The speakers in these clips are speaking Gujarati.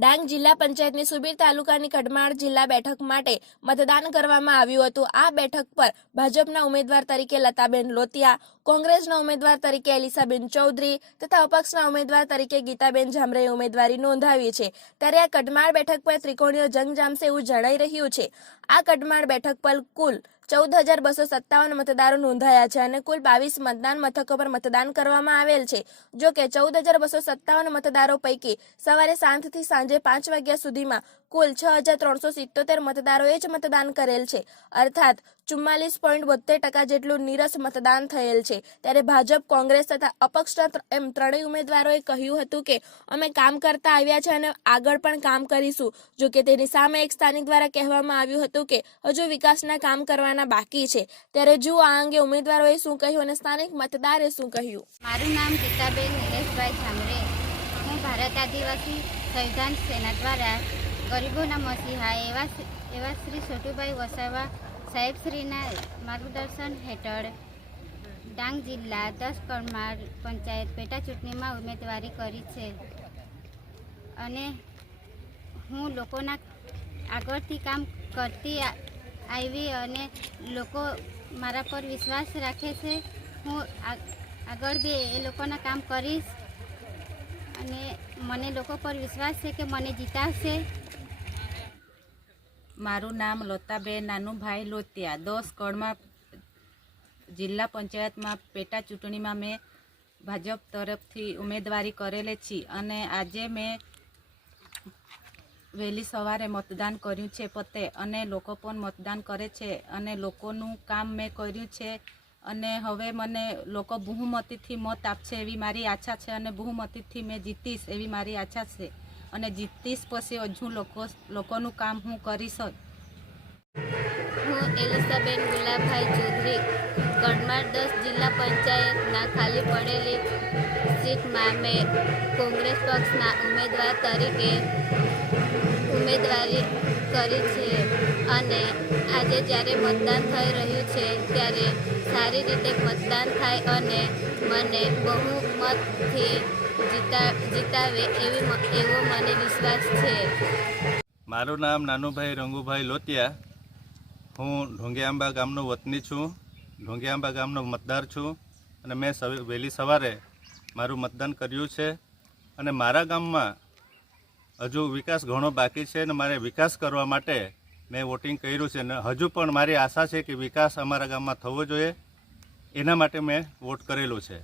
ડાંગ જિલ્લા પંચાયતની સુબીર તાલુકાની કડમાળ જિલ્લા બેઠક માટે મતદાન કરવામાં આવ્યું હતું. આ બેઠક પર ભાજપના ઉમેદવાર તરીકે લતાબેન લોતિયા, કોંગ્રેસના ઉમેદવાર તરીકે એલિસાબેન ચૌધરી તથા અપક્ષના ઉમેદવાર તરીકે ગીતાબેન જામરેએ ઉમેદવારી નોંધાવી છે. ત્યારે આ કડમાળ બેઠક પર ત્રિકોણીય જંગ જામશે એવું જણાઈ રહ્યું છે. આ કડમાળ બેઠક પર કુલ ચૌદ હજાર બસો સત્તાવન મતદારો નોંધાયા છે અને કુલ બાવીસ મતદાન મથકો પર મતદાન કરવામાં આવેલ છે. જો કે ચૌદ હજાર બસો સત્તાવન મતદારો પૈકી સવારે સાંજથી સાંજે પાંચ વાગ્યા સુધીમાં કુલ છ હજાર ત્રણસો સિત્તોતેર મતદારોએ જ મતદાન કરેલ છે. અર્થાત ચુમ્માલીસ પોઈન્ટ બોતેર ટકા જેટલું નીરસ મતદાન થયેલ છે. ત્યારે ભાજપ, કોંગ્રેસ તથા અપક્ષના એમ ત્રણેય ઉમેદવારોએ કહ્યું હતું કે, અમે કામ કરતા આવ્યા છે અને આગળ પણ કામ કરીશું. જો કે તેની સામે એક સ્થાનિક દ્વારા કહેવામાં આવ્યું હતું કે, હજુ વિકાસના કામ કરવાના બાકી છે. ત્યારે જુઓ આ અંગે ઉમેદવારોએ શું કહ્યું અને સ્થાનિક મતદારે શું કહ્યું. મારું નામ ગીતાબેન નિલેશભાઈ છામરે હું ભારત આદિવાસી સંવિધાન સેના દ્વારા ગરીબોના મસીહા એવા એવા શ્રી છોટુભાઈ વસાવા સાહેબશ્રીના માર્ગદર્શન હેઠળ ડાંગ જિલ્લા દસ કરમાળ પંચાયત પેટા ચૂંટણીમાં ઉમેદવારી કરી છે. અને હું લોકોના આગળથી કામ કરતી આવી અને લોકો મારા પર વિશ્વાસ રાખે છે. હું આગળ બી એ લોકોના કામ કરીશ. અને મને લોકો પર વિશ્વાસ છે કે મને જીતાડશે મારું નામ લતાબેન નાનુભાઈ લોતિયા. દસ કળમાં જિલ્લા પંચાયતમાં પેટા ચૂંટણીમાં મેં ભાજપ તરફથી ઉમેદવારી કરેલી છે અને આજે મેં વહેલી સવારે મતદાન કર્યું છે પોતે અને લોકો પણ મતદાન કરે છે અને લોકોનું કામ મેં કર્યું છે અને હવે મને લોકો બહુમતીથી મત આપશે એવી મારી આશા છે અને બહુમતીથી મેં જીતીશ એવી મારી આશા છે. અને જીતીશ પછી હજુ લોકો લોકોનું કામ હું કરીશ જ. હું એલિસાબેન ગુલાબભાઈ ચૌધરી કરમાળ દસ જિલ્લા પંચાયતના ખાલી પડેલી સીટમાં મેં કોંગ્રેસ પક્ષના ઉમેદવાર તરીકે ઉમેદવારી કરી છે અને આજે જ્યારે મતદાન થઈ રહ્યું છે ત્યારે સારી રીતે મતદાન થાય અને મને બહુમતથી જીતા જીતાવે એવી એવો મને વિશ્વાસ છે. મારું નામ નાનુભાઈ રંગુભાઈ લોતિયા. હું ઢોંગિયાંબા ગામનો વતની છું. ઢોંગિયાંબા ગામનો મતદાર છું અને મેં વહેલી સવારે મારું મતદાન કર્યું છે અને મારા ગામમાં હજુ વિકાસ ઘણો બાકી છે અને મારે વિકાસ કરવા માટે મેં વોટિંગ કર્યું છે અને હજુ પણ મારી આશા છે કે વિકાસ અમારા ગામમાં થવો જોઈએ. એના માટે મેં વોટ કરેલો છે.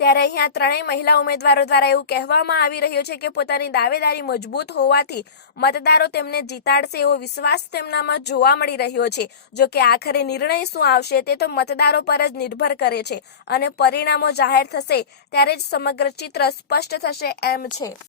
ત્યારે અહીંયા ત્રણેય મહિલા ઉમેદવારો દ્વારા એવું કહેવામાં આવી રહ્યું છે કે પોતાની દાવેદારી મજબૂત હોવાથી મતદારો તેમને જીતાડશે એવો વિશ્વાસ તેમનામાં જોવા મળી રહ્યો છે. જો કે આખરે નિર્ણય શું આવશે તે તો મતદારો પર જ નિર્ભર કરે છે અને પરિણામો જાહેર થશે ત્યારે જ સમગ્ર ચિત્ર સ્પષ્ટ થશે એમ છે.